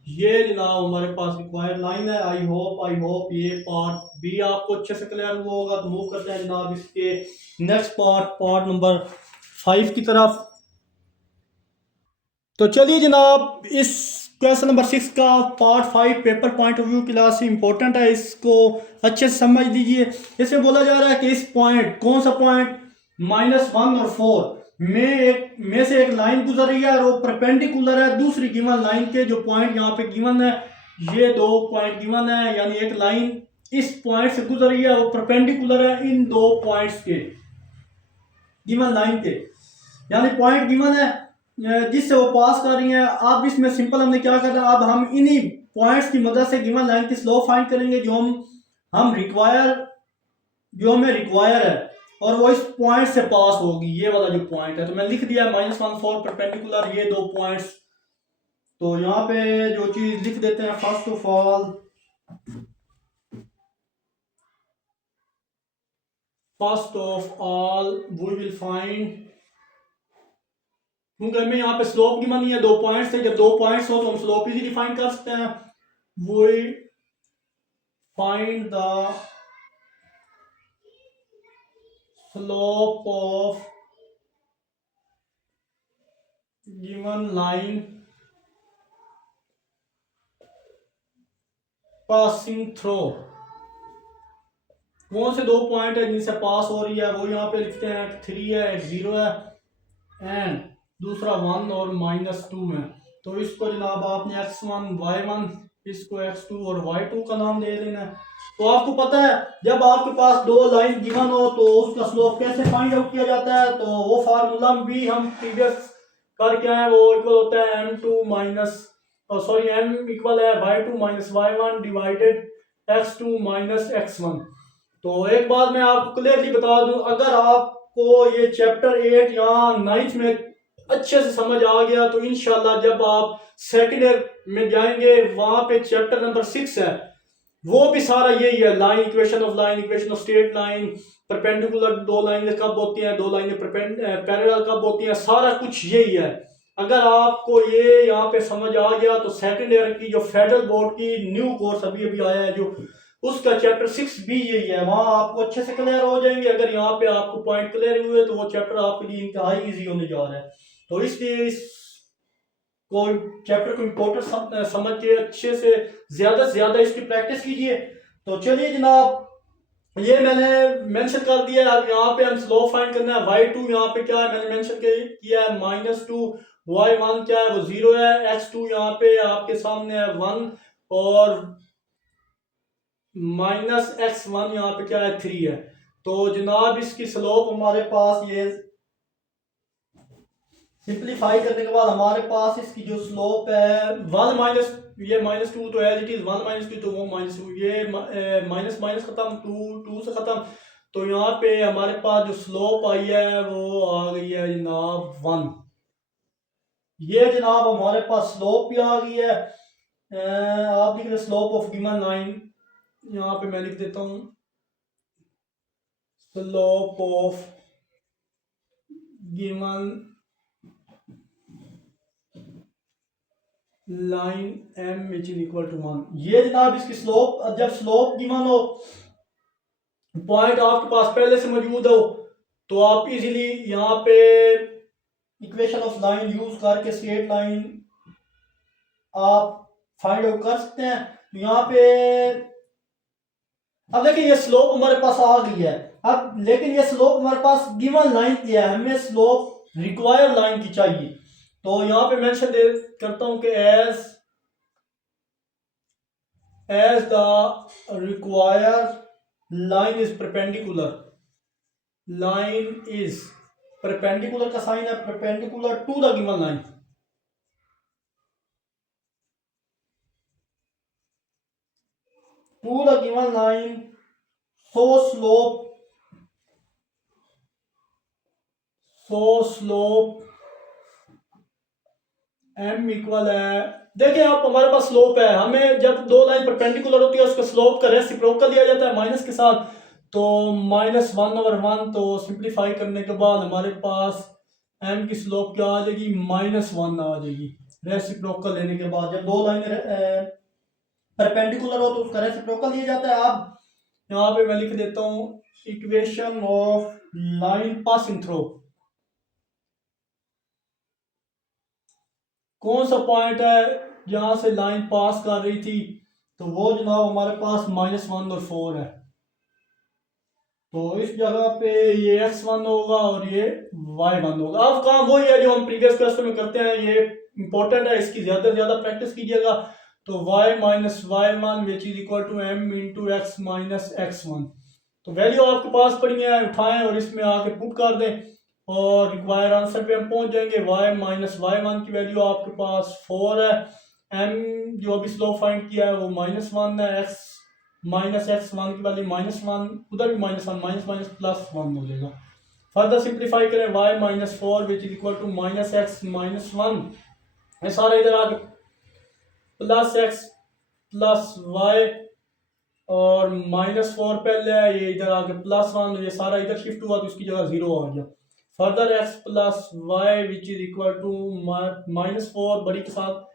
ये जनाब हमारे पास रिक्वायर्ड लाइन है। आई होप ये पार्ट भी आपको अच्छे से क्लियर हुआ होगा। तो मूव करते हैं जनाब इसके नेक्स्ट पार्ट नंबर 5 की तरफ। तो चलिए जनाब इस क्वेश्चन नंबर 6 का part 5 paper point of view class से इंपॉर्टेंट है, इसको अच्छे से समझ लीजिए। इसमें बोला जा रहा है कि इस पॉइंट, कौन सा पॉइंट, -1 और 4 में से एक लाइन गुजर रही है और वो परपेंडिकुलर है दूसरी गिवन लाइन के। जो पॉइंट यहाँ पे गिवन है, ये 2 पॉइंट गिवन है, यानी एक लाइन इस पॉइंट से गुजर रही है, वो परपेंडिकुलर है इन 2 पॉइंट्स के, गिवन लाइन के, यानी पॉइंट गिवन है जिससे वो पास कर रही है। अब इसमें सिंपल हमने क्या करना है, अब हम इन्हीं पॉइंट्स की मदद से गिवन लाइन की स्लोप फाइंड करेंगे जो हमें रिक्वायर है और वो इस पॉइंट से पास होगी, ये वाला जो पॉइंट है। तो मैं लिख दिया -1 4 परपेंडिकुलर, ये 2 पॉइंट्स। तो यहाँ पे जो चीज लिख देते हैं, first of all we will find, क्योंकि हमें यहाँ पे स्लोप गिवन नहीं है, 2 पॉइंट्स है, जब 2 पॉइंट्स हो तो हम स्लोप इजीली फाइंड कर सकते हैं। We find the slope of given line passing through, कौन से 2 पॉइंट है जिनसे पास हो रही है, वो यहाँ पे लिखते हैं, 3 है, 0 है एंड दूसरा 1 और -2 है। तो इसको जनाब आपने x1 y1, इसको x2 और y2 का नाम दे देना है। तो आपको पता है जब आपके पास 2 लाइन गिवन हो तो उसका स्लोप कैसे फाइंड आउट किया जाता है, तो वो फार्मूला भी हम प्रीवियस करके आए, वो इक्वल होता है m इक्वल है y2 - y1 divided x2 - x1। तो एक बात मैं आपको क्लियरली बता दूं, अगर आपको ये चैप्टर 8 या 9th में अच्छे से समझ आ गया तो इंशाल्लाह जब आप सेकेंड ईयर में जाएंगे वहां पे चैप्टर नंबर 6 है, वो भी सारा यही है, line, equation of straight line, perpendicular 2 लाइनें कब होती हैं, 2 लाइनें पैरेलल कब होती हैं, सारा कुछ यही है। अगर आपको ये यहाँ पे समझ आ गया तो सेकेंड ईयर की जो फेडरल बोर्ड की न्यू कोर्स अभी आया है जो, उसका चैप्टर 6 भी यही है, वहां आपको अच्छे से क्लियर हो जाएंगे। अगर यहाँ पे आपको पॉइंट क्लियर हुए तो वो चैप्टर आपके लिए इंतहाई ईजी होने जा रहा है। तो इसलिए इस को चैप्टर को इम्पोर्टेंट समझ के अच्छे से ज्यादा इसकी प्रैक्टिस कीजिए। तो चलिए जनाब, ये मैंने मेंशन कर दिया है। अब यहाँ पे हम स्लोप फाइंड करना है। y2 यहाँ पे क्या है, मैंने मेंशन किया है -2, y1 क्या है, वो 0 है, x2 यहाँ पे आपके सामने है 1 और -x1 यहाँ पे क्या है 3 है। तो जनाब इसकी स्लोप हमारे पास, ये सिंप्लीफाई करने के बाद हमारे पास इसकी जो स्लोप है 1 माइनस, ये -2 तो एज इट इज 1 - 2 तो वो -2, ये माइनस खत्म, 2 से खत्म। तो यहाँ पे हमारे पास जो स्लोप आई है वो आ गई है जनाब 1। ये जनाब हमारे पास स्लोप भी आ गई है। आप लिख रहे स्लोप ऑफ गिवन लाइन, यहाँ पे मैं लिख देता हूँ slope of given line m which is equal to 1। ये जनाब इसकी स्लोप, जब स्लोप गिवन हो, पॉइंट आपके पास पहले से मौजूद हो, तो आप इजीली यहाँ पे इक्वेशन ऑफ लाइन यूज करके स्ट्रेट लाइन आप फाइंड आउट कर सकते हैं। तो यहाँ पे अब देखिए ये स्लोप हमारे पास आ गई है। अब लेकिन ये स्लोप हमारे पास गिवन लाइन की है, हमें स्लोप रिक्वायर्ड लाइन की चाहिए। तो यहाँ पे मेंशन करता हूँ कि as as the required line is perpendicular, line is perpendicular का साइन है perpendicular to the given line, to the given line, so slope m equal है, देखिए आप हमारे पास स्लोप है, हमें जब दो लाइन परपेंडिकुलर होती है उसका स्लोप का रेसिप्रोकल दिया जाता है माइनस के साथ, तो -1/1, तो सिंप्लीफाई करने के बाद हमारे पास m की स्लोप क्या आ जाएगी, -1 आ जाएगी रेसिप्रोकल लेने के बाद। जब दो लाइन परपेंडिकुलर हो तो उसका रेसिप्रोकल दिया जाता है। अब यहाँ पे मैं लिख देता हूँ equation of line passing through, कौन सा पॉइंट है जहां से लाइन पास कर रही थी, तो वो जनाब हमारे पास -1 और 4 है, तो इस जगह पे ये x1 होगा और ये y1 होगा। अब काम वही है जो हम प्रीवियस क्लास में करते हैं, ये इंपॉर्टेंट है, इसकी ज्यादा से ज्यादा प्रैक्टिस कीजिएगा। तो y minus y1 which is equal to m into x minus x1, तो वैल्यू आपके पास पड़ी है, उठाएं और इसमें आके पुट कर दें और रिक्वायर्ड आंसर पे हम पहुंच जाएंगे। y माइनस y1 की वैल्यू आपके पास 4 है, m जो अभी स्लोप फाइंड किया है वो -1 है, x माइनस x1 की वैल्यू -1, उधर भी -1, माइनस माइनस +1 हो जाएगा। फर्दर सिंप्लीफाई करें, y minus 4 which is equal to -x minus 1, ये सारा इधर आके प्लस x प्लस y और -4 पहले है, ये इधर आके +1, ये सारा इधर शिफ्ट हुआ तो इसकी जगह 0 आ गया। Further x plus y which is equal to -4 बड़ी के साथ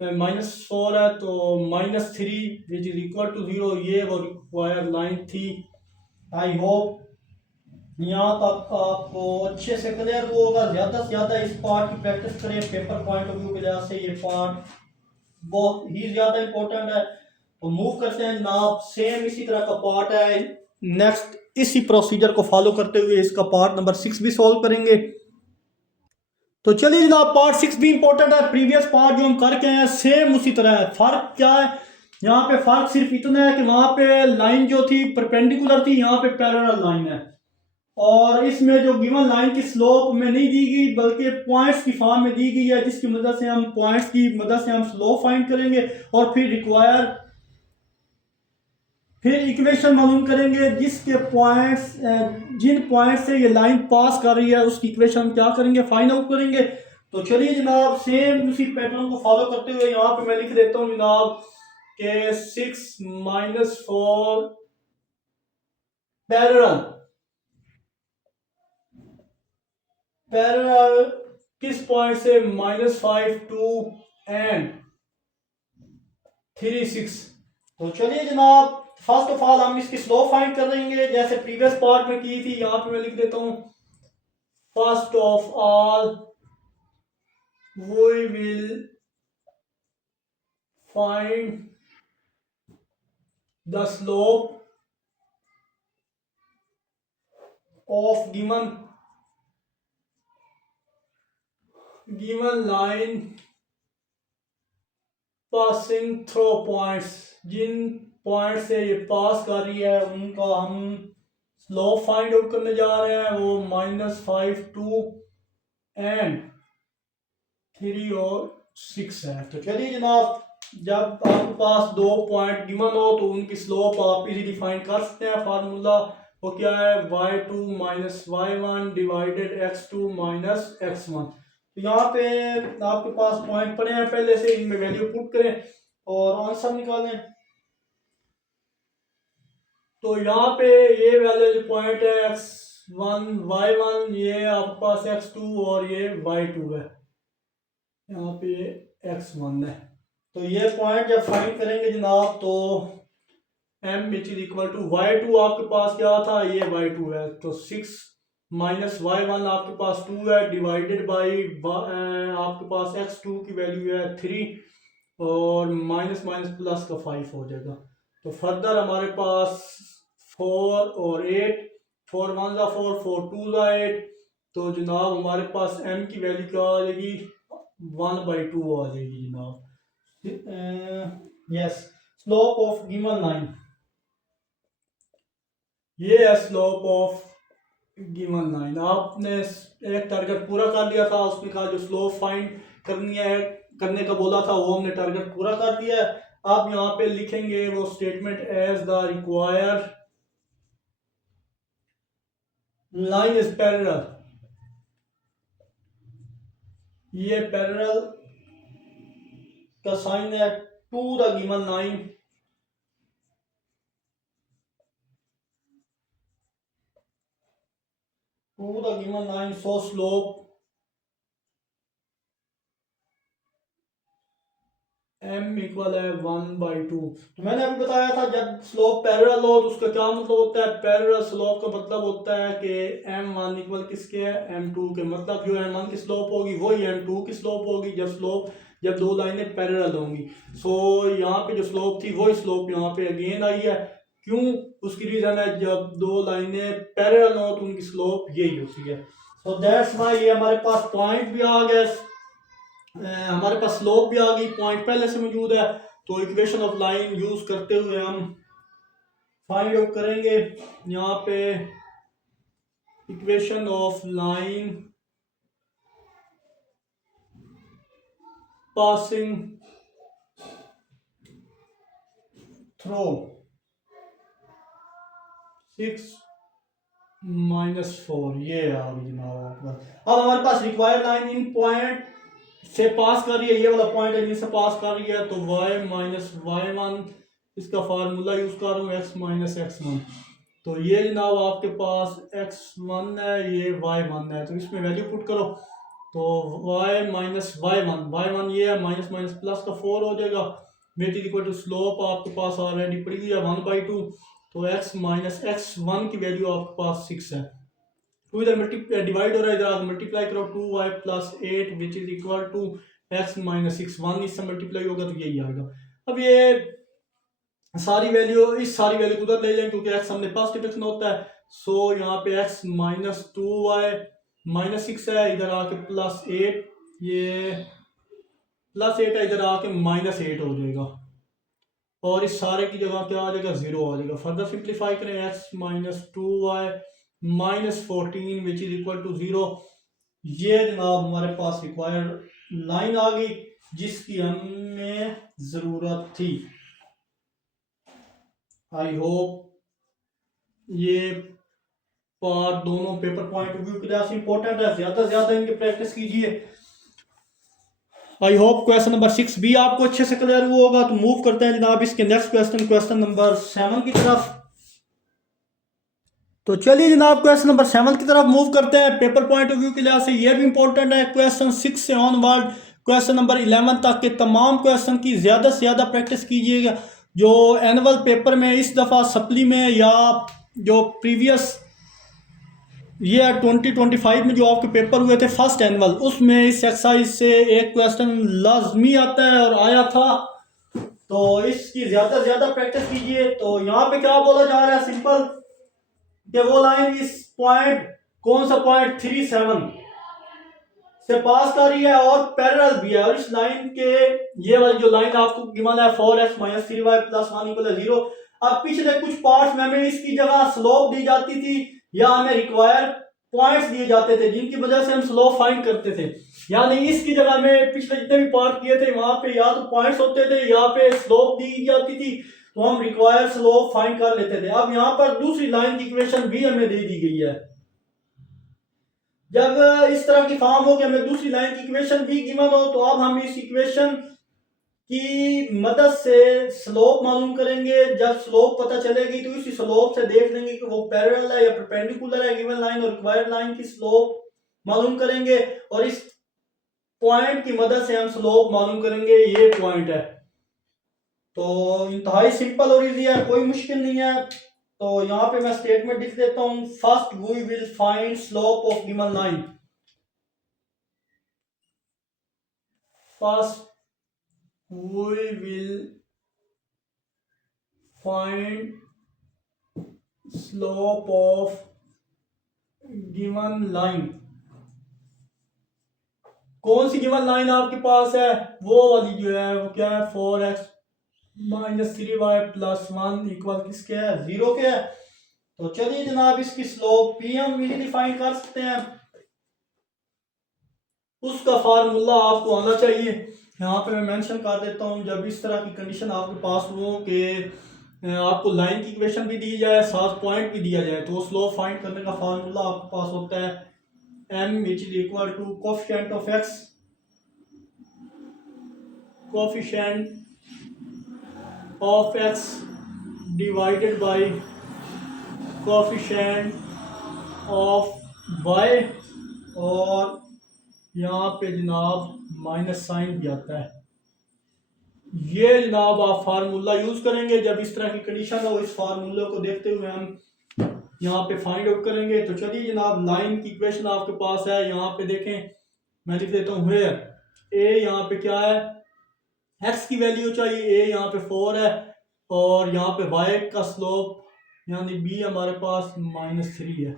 -4 है, तो -3 विच इज इक्वल टू 0, ये वो रिक्वायर्ड लाइन थी। आई होप यहाँ तक आपको अच्छे से क्लियर होगा। ज़्यादा से ज़्यादा इस पार्ट की प्रैक्टिस करें, पेपर पॉइंट ऑफ व्यू के लिहाज से ये पार्ट बहुत ही ज़्यादा इंपॉर्टेंट है। तो मूव करते हैं जनाब, सेम इसी तरह का पार्ट है, नेक्स्ट इसी प्रोसीजर को फॉलो करते हुए इसका पार्ट नंबर 6 भी सॉल्व करेंगे। तो चलिए जनाब, पार्ट 6 भी इंपॉर्टेंट है, प्रीवियस पार्ट जो हम करके आए हैं सेम उसी तरह है। फर्क क्या है, यहाँ पे फर्क सिर्फ इतना है कि वहां पे लाइन जो थी परपेंडिकुलर थी, यहाँ पे पैरेलल लाइन है, और इसमें जो गिवन लाइन की स्लोप में नहीं दी गई बल्कि पॉइंट्स की फॉर्म में दी गई है, जिसकी मदद से हम पॉइंट्स की मदद से हम स्लोप फाइंड करेंगे और फिर इक्वेशन मालूम करेंगे जिसके पॉइंट्स जिन पॉइंट से ये लाइन पास कर रही है उसकी इक्वेशन क्या करेंगे, फाइंड आउट करेंगे। तो चलिए जनाब, सेम उसी पैटर्न को फॉलो करते हुए यहाँ पे मैं लिख देता हूँ जनाब के 6 माइनस 4 पैरेलल किस पॉइंट से, -5 2 एंड 3 6। तो चलिए जनाब, फर्स्ट ऑफ ऑल हम इसकी स्लोप फाइंड कर देंगे जैसे प्रीवियस पार्ट में की थी। यहाँ पे मैं लिख देता हूँ first of all we will find the slope of given line passing through points, जिन पॉइंट से ये पास कर रही है उनका हम स्लोप फाइंड आउट करने जा रहे हैं, वो -5 2 एंड 3 और 6 है। तो चलिए जनाब, जब आपके पास दो पॉइंट गिवन हो तो उनकी स्लोप आप इजीली फाइंड कर सकते हैं। फार्मूला वो क्या है, y2 minus y1 divided x2 minus x1। तो यहाँ पे आपके पास पॉइंट पड़े हैं पहले से, इनमें वैल्यू पुट करें और आंसर निकालें। तो यहाँ पे ये वाले जो पॉइंट है x1 y1, ये आपके पास x2 और ये y2 है, यहाँ पे x1 है। तो ये पॉइंट जब फाइंड करेंगे जनाब तो m which is equal to y2 आपके पास क्या था, ये y2 है, तो 6 माइनस y1 आपके पास 2 है डिवाइडेड बाई आपके पास x2 की वैल्यू है 3 और माइनस माइनस प्लस का 5 हो जाएगा। तो फर्दर हमारे पास 4 और 8, 4 1 जा 4, 4 2 जा 8, तो जनाब हमारे पास m की वैल्यू क्या आ जाएगी, 1/2 आ जाएगी जनाब। Yes, slope of given line, ये है स्लोप ऑफ गिवन लाइन। आपने एक टारगेट पूरा कर लिया था, उसमें कहा जो स्लोप फाइंड करनी है, करने का बोला था, वो हमने टारगेट पूरा कर दिया है। आप यहाँ पे लिखेंगे वो statement as the require line is parallel, ये पैरेलल का साइन है to the given line, to the given line, so slope m equal है 1/2। तो मैंने अभी बताया था जब स्लोप पैरेलल हो तो उसका क्या मतलब होता है, पैरेलल स्लोप का मतलब होता है कि m1 इक्वल किसके है, m2 के। मतलब जो m1 की स्लोप होगी वही m2 की स्लोप होगी जब दो लाइनें पैरेलल होंगी। सो यहाँ पे जो स्लोप थी वही स्लोप यहाँ पे अगेन आई है। क्यों, उसकी रीजन है जब दो लाइनें पैरेलल हो तो उनकी स्लोप यही होती है। सो दैट्स व्हाई ये हमारे पास पॉइंट भी आ गया, हमारे पास स्लोप भी आ गई, पॉइंट पहले से मौजूद है। तो इक्वेशन ऑफ लाइन यूज करते हुए हम फाइंड आउट करेंगे यहाँ पे equation of line passing through 6-4, ये आ गई जनाब आपका। अब हमारे पास रिक्वायर्ड लाइन इन पॉइंट से पास कर रही है, ये वाला पॉइंट है जिससे पास कर रही है, तो y माइनस y1 इसका फार्मूला यूज कर रहा हूँ, x माइनस x1। तो ये जनाब आपके पास x1 है, ये y1 है, तो इसमें वैल्यू पुट करो तो y माइनस y1 ये है, माइनस माइनस प्लस का 4 हो जाएगा, which is equal to slope आपके पास ऑलरेडी पड़ी हुई है 1/2। तो x माइनस x1 की वैल्यू आपके पास 6 है। टू इधर मल्टीप्लाई डिवाइड हो रहा है, इधर मल्टीप्लाई करो 2y plus 8 which is equal to x minus 6, 1 इससे मल्टीप्लाई होगा तो यही आएगा। अब ये सारी वैल्यू को उधर ले जाएं क्योंकि x हमने पास डिफरेंस होता है। सो यहाँ पे x माइनस 2y माइनस 6 है, इधर आके प्लस 8, ये प्लस 8 है, इधर आके माइनस 8 हो जाएगा, और इस सारे की जगह क्या आ जाएगा, 0 आ जाएगा। फर्दर सिंप्लीफाई करें, x minus 2y minus 14 which is equal to 0। ये जनाब हमारे पास रिक्वायर्ड लाइन आ गई जिसकी हमें जरूरत थी। आई होप ये पार्ट दोनों पेपर पॉइंट ऑफ व्यू के लिए इंपॉर्टेंट है, ज्यादा से ज्यादा इनकी प्रैक्टिस कीजिए। आई होप क्वेश्चन नंबर 6 भी आपको अच्छे से क्लियर हुआ होगा। तो मूव करते हैं जनाब इसके नेक्स्ट क्वेश्चन नंबर 7 की तरफ। तो चलिए जनाब क्वेश्चन नंबर 7 की तरफ मूव करते हैं। पेपर पॉइंट ऑफ व्यू के लिहाज से ये भी इंपॉर्टेंट है। क्वेश्चन 6 से ऑनवर्ड क्वेश्चन नंबर 11 तक के तमाम क्वेश्चन की ज़्यादा से ज़्यादा प्रैक्टिस कीजिएगा। जो एनुअल पेपर में इस दफ़ा सप्ली में या जो प्रीवियस ये 2025 में जो आपके पेपर हुए थे फर्स्ट एनुअल, उसमें इस एक्सरसाइज से एक क्वेश्चन लाजमी आता है और आया था, तो इसकी ज़्यादा से ज़्यादा प्रैक्टिस कीजिए। तो यहाँ पे क्या बोला जा रहा है, सिंपल कि वो लाइन इस पॉइंट, कौन सा पॉइंट 37 से पास कर रही है और पैरेलल भी है, और इस लाइन के ये वाली जो लाइन आपको गिवन है 4x minus 3y plus 1 equal 0। अब पिछले कुछ पार्ट्स में हमें इसकी जगह स्लोप दी जाती थी या हमें रिक्वायर पॉइंट्स दिए जाते थे जिनकी वजह से हम स्लोप फाइंड करते थे। यानी इसकी जगह में पिछले जितने भी पार्ट किए थे वहां पे या तो पॉइंट्स होते थे या पे स्लोप दी जाती थी, तो हम रिक्वायर स्लोप फाइंड कर लेते थे। अब यहाँ पर दूसरी लाइन की इक्वेशन भी हमें दे दी गई है। जब इस तरह की फॉर्म हो कि हमें दूसरी लाइन की इक्वेशन भी गिवन हो, तो अब हम इस इक्वेशन की मदद से स्लोप मालूम करेंगे। जब स्लोप पता चलेगी तो इसी स्लोप से देख लेंगे कि वो पैरेलल है या परपेंडिकुलर है गिवन लाइन, और रिक्वायर्ड लाइन की स्लोप मालूम करेंगे, और इस पॉइंट की मदद से हम स्लोप मालूम करेंगे। ये पॉइंट है, तो इंतहाई सिंपल और इजी है, कोई मुश्किल नहीं है। तो यहाँ पे मैं स्टेटमेंट लिख देता हूँ, first we will find slope of given line. First we will find slope of given line. कौन सी गिवन लाइन आपके पास है, वो वाली जो है वो क्या है, 4x -3y प्लस 1 इक्वल किसके है, 0 के है। तो चलिए जनाब इसकी स्लोप पी हम इजीली फाइंड कर सकते हैं। उसका फार्मूला आपको आना चाहिए। यहाँ पे मैं मेंशन कर देता हूँ, जब इस तरह की कंडीशन आपके पास हो कि आपको लाइन की इक्वेशन भी दी जाए, साथ पॉइंट भी दिया जाए, तो स्लोप फाइंड करने का फार्मूला आपके पास होता है m which is equal to coefficient of x, coefficient of x divided by coefficient of y, और यहाँ पे जनाब माइनस साइन भी आता है। ये जनाब आप फार्मूला यूज करेंगे जब इस तरह की कंडीशन हो। इस फार्मूले को देखते हुए हम यहाँ पे फाइंड आउट करेंगे। तो चलिए जनाब लाइन की इक्वेशन आपके पास है, यहाँ पे देखें मैं लिख देता हूँ वेयर ए, यहाँ पे क्या है, एक्स की वैल्यू चाहिए, ए यहाँ पे 4 है, और यहाँ पे वाई का स्लोप यानी बी हमारे पास -3 है।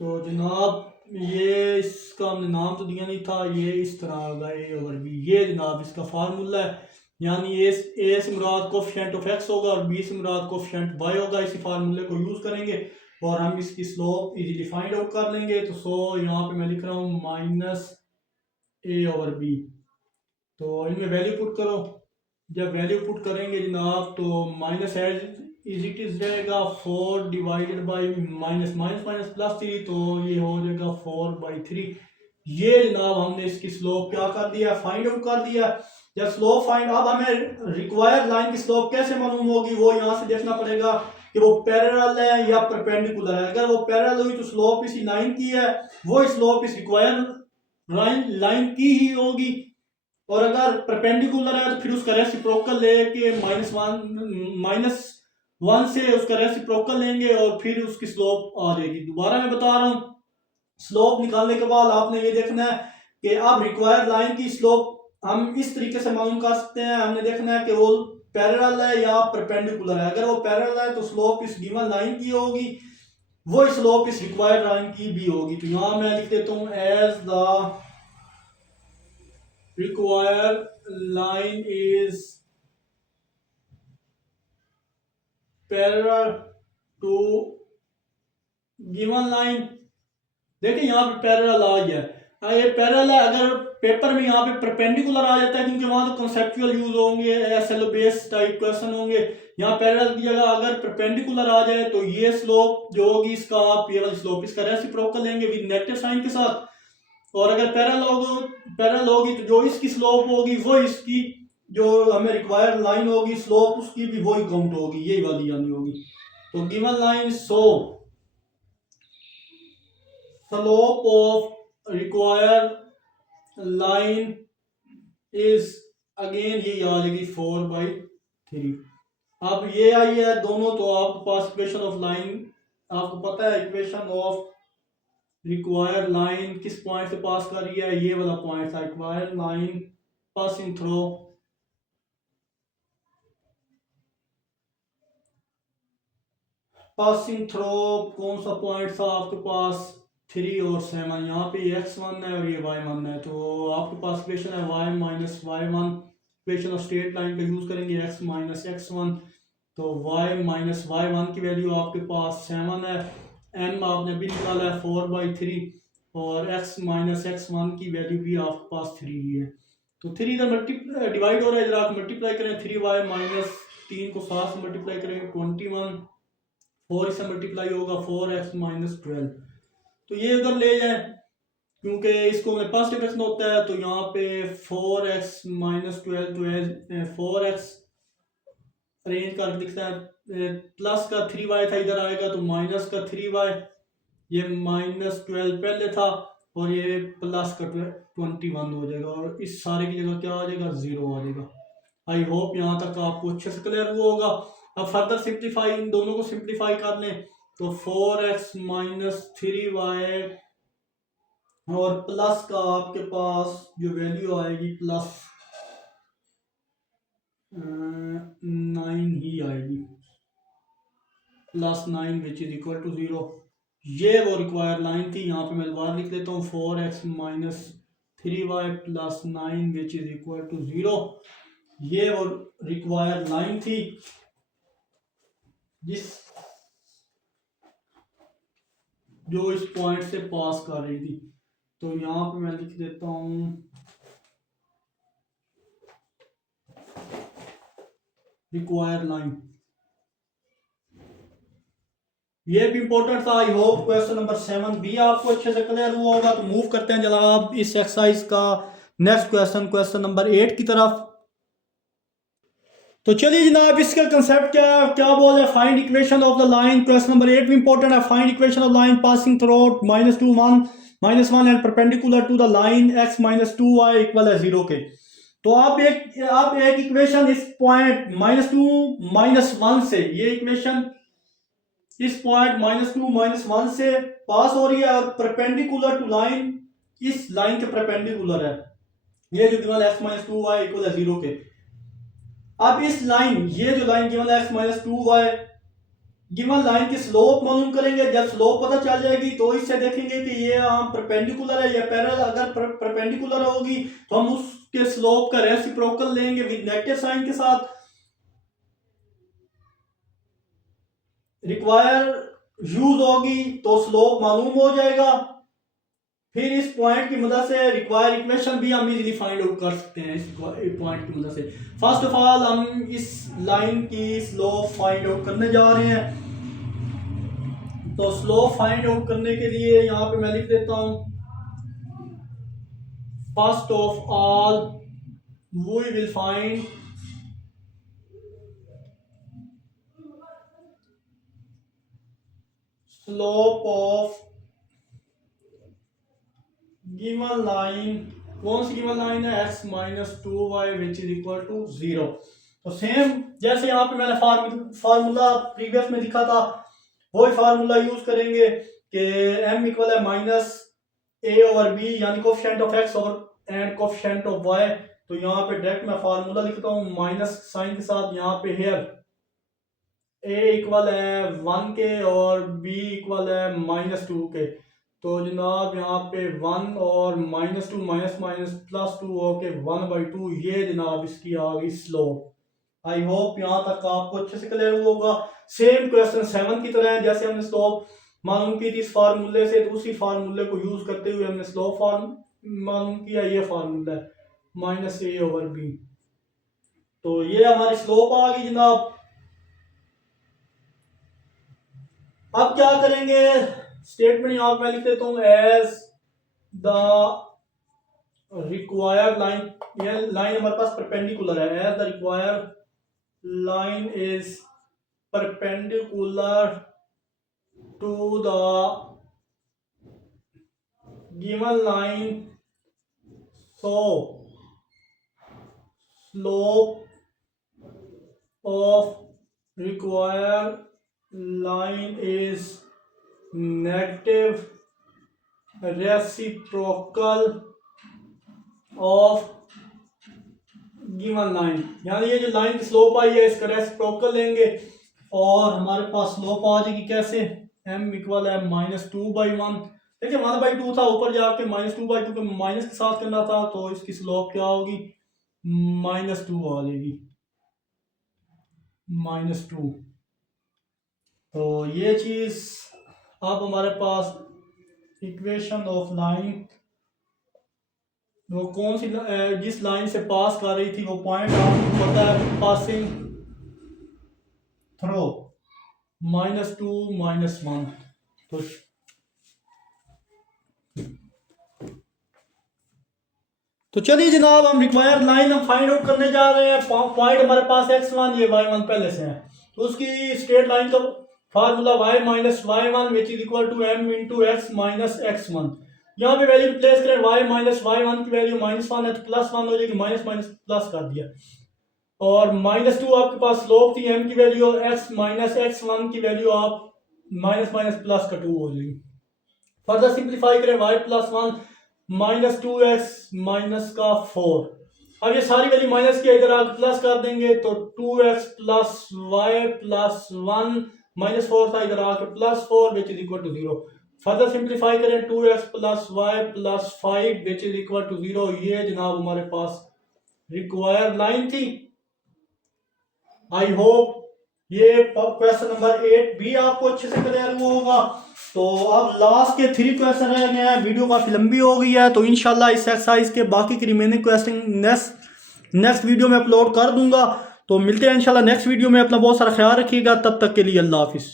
तो जनाब ये इसका हमने नाम तो दिया नहीं था, ये इस तरह होगा ए ओवर बी। ये जनाब इसका फार्मूला है, यानी ए से मुराद कोफिशिएंट ऑफ एक्स होगा और बी से मुराद कोफिशिएंट वाई होगा। इसी फार्मूले को यूज करेंगे और हम इसकी स्लोप इजीली फाइंड आउट कर लेंगे। तो सो यहाँ पे मैं लिख रहा हूँ -a/b। तो इनमें वैल्यू पुट करो। जब वैल्यू पुट करेंगे जनाब तो minus as is it is रहेगा 4 divided by minus minus minus +3, तो ये हो जाएगा 4/3। ये जनाब हमने इसकी स्लोप क्या कर दिया, फाइंड आउट कर दिया। जब स्लोप फाइंड, अब हमें रिक्वायर्ड लाइन की स्लोप कैसे मालूम होगी, वो यहाँ से देखना पड़ेगा कि वो पैरेलल है या परपेंडिकुलर है। अगर वो पैरेलल हुई तो स्लोप इसी लाइन की है, वो स्लोप इस रिक्वायर्ड लाइन की ही होगी। और अगर परपेंडिकुलर है तो फिर उसका रेसिप्रोकल लेके -1 से उसका रेसिप्रोकल लेंगे और फिर उसकी स्लोप आ जाएगी। दोबारा मैं बता रहा हूँ, स्लोप निकालने के बाद आपने ये देखना है कि अब रिक्वायर्ड लाइन की स्लोप हम इस तरीके से मालूम कर सकते हैं। हमने देखना है कि वो पैरेलल है या परपेंडिकुलर है। अगर वो पैरेलल है तो स्लोप इस गिवन लाइन की होगी, वो स्लोप इस रिक्वायर्ड लाइन की भी होगी। तो यहाँ मैं लिख देता हूँ as the required line is parallel to given line। देखिए यहाँ पे पैरेलल आ गया है, ये पैरेलल है। अगर पेपर में यहाँ पे परपेंडिकुलर आ जाता है क्योंकि वहां तो कॉन्सेप्चुअल यूज होंगे, एसएलओ बेस टाइप क्वेश्चन होंगे। यहाँ पैरेलल की जगह अगर परपेंडिकुलर आ जाए तो ये स्लोप जो होगी इसका, आप ये वाली स्लोप इसका रेसिप्रोकल लेंगे विद नेगेटिव साइन के साथ। और अगर पैरेलल होगी तो जो इसकी स्लोप होगी वो इसकी, जो हमें रिक्वायर्ड लाइन होगी स्लोप उसकी भी वही काउंट होगी, यही वाली यानी होगी। तो given line so slope of required line is again ये आ जाएगी 4/3। अब ये आई है दोनों, तो आपके पास इक्वेशन ऑफ लाइन, आपको पता है इक्वेशन ऑफ रिक्वायर्ड लाइन किस पॉइंट से पास कर रही है, ये वाला पॉइंट था रिक्वायर्ड लाइन पासिंग थ्रू कौन सा पॉइंट था आपके पास, 3 और 7। यहाँ पे x1 है और ये y1 है। तो आपके पास इक्वेशन है y-y1। Equation of straight line का यूज करेंगे x-x1। तो y-y1 की वैल्यू आपके पास 7 है, m आपने भी निकाला है 4/3, और x-x1 की वैल्यू भी आपके पास 3 ही है। तो 3 इधर डिवाइड हो रहा है, इधर आप मल्टीप्लाई करें 3y-3 को 7 से मल्टीप्लाई करेंगे 21, 4 इससे मल्टीप्लाई होगा 4x-12। तो ये उधर ले जाए क्योंकि इसको हमें पॉजिटिव रखना होता है। तो यहाँ पे 4x-12 तो 4x अरेंज कर दिखता है, प्लस का 3y था इधर आएगा तो माइनस का 3y, ये -12 पहले था और ये प्लस का 21 हो जाएगा, और इस सारे की जगह क्या आ जाएगा, 0 आ जाएगा। आई होप यहाँ तक आपको अच्छे से क्लियर हुआ होगा। अब फर्दर सिंप्लीफाई, इन दोनों को सिंप्लीफाई कर लें तो 4x-3y और प्लस का आपके पास जो वैल्यू आएगी +9 ही आएगी, +9 विच इज इक्वल टू 0। ये वो रिक्वायर्ड लाइन थी। यहाँ पे मैं दोबारा लिख देता हूँ 4x-3y 3y plus 9 which is equal to 0। ये वो रिक्वायर्ड लाइन थी जिस जो इस पॉइंट से पास कर रही थी। तो यहाँ पे मैं लिख देता हूँ रिक्वायर्ड लाइन। ये भी इंपॉर्टेंट था। आई होप क्वेश्चन नंबर 7 भी आपको अच्छे से क्लियर हुआ होगा। तो मूव करते हैं जनाब इस एक्सरसाइज का नेक्स्ट क्वेश्चन, क्वेश्चन नंबर 8 की तरफ। तो चलिए जनाब, इसका कंसेप्ट क्या बोल रहे हैं, find equation of the line. Question number 8 भी इंपॉर्टेंट है। Find equation of line passing through -2 1 and perpendicular to the line x -2y equal है 0 के। तो आप एक इक्वेशन इस पॉइंट -2 -1 से, ये इक्वेशन इस पॉइंट -2 -1 से पास हो रही है और परपेंडिकुलर टू लाइन, इस लाइन के परपेंडिकुलर है। ये जो गिवन x -2y इक्वल है 0 के। अब इस लाइन, ये जो line given x -2y, given line की स्लोप मालूम करेंगे। जब स्लोप पता चल जाएगी तो इससे देखेंगे कि ये हम परपेंडिकुलर है या पैरेलल। अगर परपेंडिकुलर होगी तो हम उसके स्लोप का रेसिप्रोकल लेंगे विद नेगेटिव साइन के साथ। रिक्वायर यूज होगी तो स्लोप मालूम हो जाएगा। फिर इस पॉइंट की मदद से रिक्वायर इक्वेशन भी हम इजीली फाइंड आउट कर सकते हैं इस पॉइंट की मदद से। फर्स्ट ऑफ ऑल हम इस लाइन की स्लोप फाइंड आउट करने जा रहे हैं। तो स्लोप फाइंड आउट करने के लिए यहाँ पे मैं लिख देता हूं, first of all we will find slope of given line. कौन सी गिवन लाइन है, x -2y which is equal to 0। तो सेम जैसे यहाँ पे मैंने फार्मूला प्रीवियस में लिखा था, वही फार्मूला यूज करेंगे कि m इक्वल है -a/b, यानी कोफिशिएंट ऑफ x और एंड कोफिशिएंट ऑफ y। तो यहाँ पे डायरेक्ट मैं फार्मूला लिखता हूँ माइनस साइन के साथ। यहाँ पे हेयर a इक्वल है 1 के और b इक्वल है -2 के। तो जनाब यहाँ पे 1 और -2 +2 होके 1/2, ये जनाब इसकी आ गई स्लोप। आई होप यहाँ तक आपको अच्छे से क्लियर हुआ होगा। सेम क्वेश्चन 7 की तरह है, जैसे हमने स्लोप मालूम की थी इस फार्मूले से, तो उसी फार्मूले को यूज करते हुए हमने स्लोप मालूम किया। ये फार्मूला है -a/b। तो ये हमारी स्लोप आ गई जनाब। अब क्या करेंगे, स्टेटमेंट यहाँ पे लिख देता हूँ एज द रिक्वायर्ड लाइन। ये लाइन हमारे पास परपेंडिकुलर है। As the required line is perpendicular to the given line, so slope of required line is negative reciprocal of given line। यानी ये जो लाइन की स्लोप आई है इसका रेसिप्रोकल लेंगे और हमारे पास स्लोप आ जाएगी कैसे, m इक्वल है -2/1। देखिए 1/2 था, ऊपर जाके -2/2 के माइनस के साथ करना था, तो इसकी स्लोप क्या होगी, -2 आ जाएगी, -2। तो ये चीज अब हमारे पास इक्वेशन ऑफ लाइन, वो कौन सी जिस लाइन से पास कर रही थी वो पॉइंट आपको पता है, पासिंग थ्रू -2 -1। तो चलिए जनाब, हम रिक्वायर्ड लाइन हम फाइंड आउट करने जा रहे हैं। पॉइंट हमारे पास x1, ये y1 पहले से है, तो उसकी स्ट्रेट लाइन का formula y -y1 which is equal to m into x -x1। यहाँ पे वैल्यू रिप्लेस करें, y -y1 की वैल्यू -1 है तो +1 हो जाएगी, माइनस माइनस प्लस कर दिया। और -2 आपके पास स्लोप थी m की वैल्यू, और x -x1 की वैल्यू आप माइनस माइनस प्लस का 2 हो जाएगी। फर्दर सिंप्लीफाई करें, y +1 -2x -4। अब ये सारी वैल्यू माइनस की इधर आगे प्लस कर देंगे, तो 2x + y +1 -4 था, इधर आके +4 which is equal to 0। Further simplify करें 2x plus y plus 5 which is equal to 0। ये जनाब हमारे पास रिक्वायर्ड लाइन थी। आई होप ये क्वेश्चन नंबर 8 भी आपको अच्छे से क्लियर हुआ होगा। तो अब लास्ट के 3 क्वेश्चन रह गए हैं, वीडियो काफ़ी लंबी हो गई है, तो इंशाल्लाह इस एक्सरसाइज के बाकी की रिमेनिंग क्वेश्चन नेक्स्ट वीडियो में अपलोड कर दूंगा। तो मिलते हैं इंशाल्लाह नेक्स्ट वीडियो में। अपना बहुत सारा ख्याल रखिएगा, तब तक के लिए अल्लाह हाफिज़।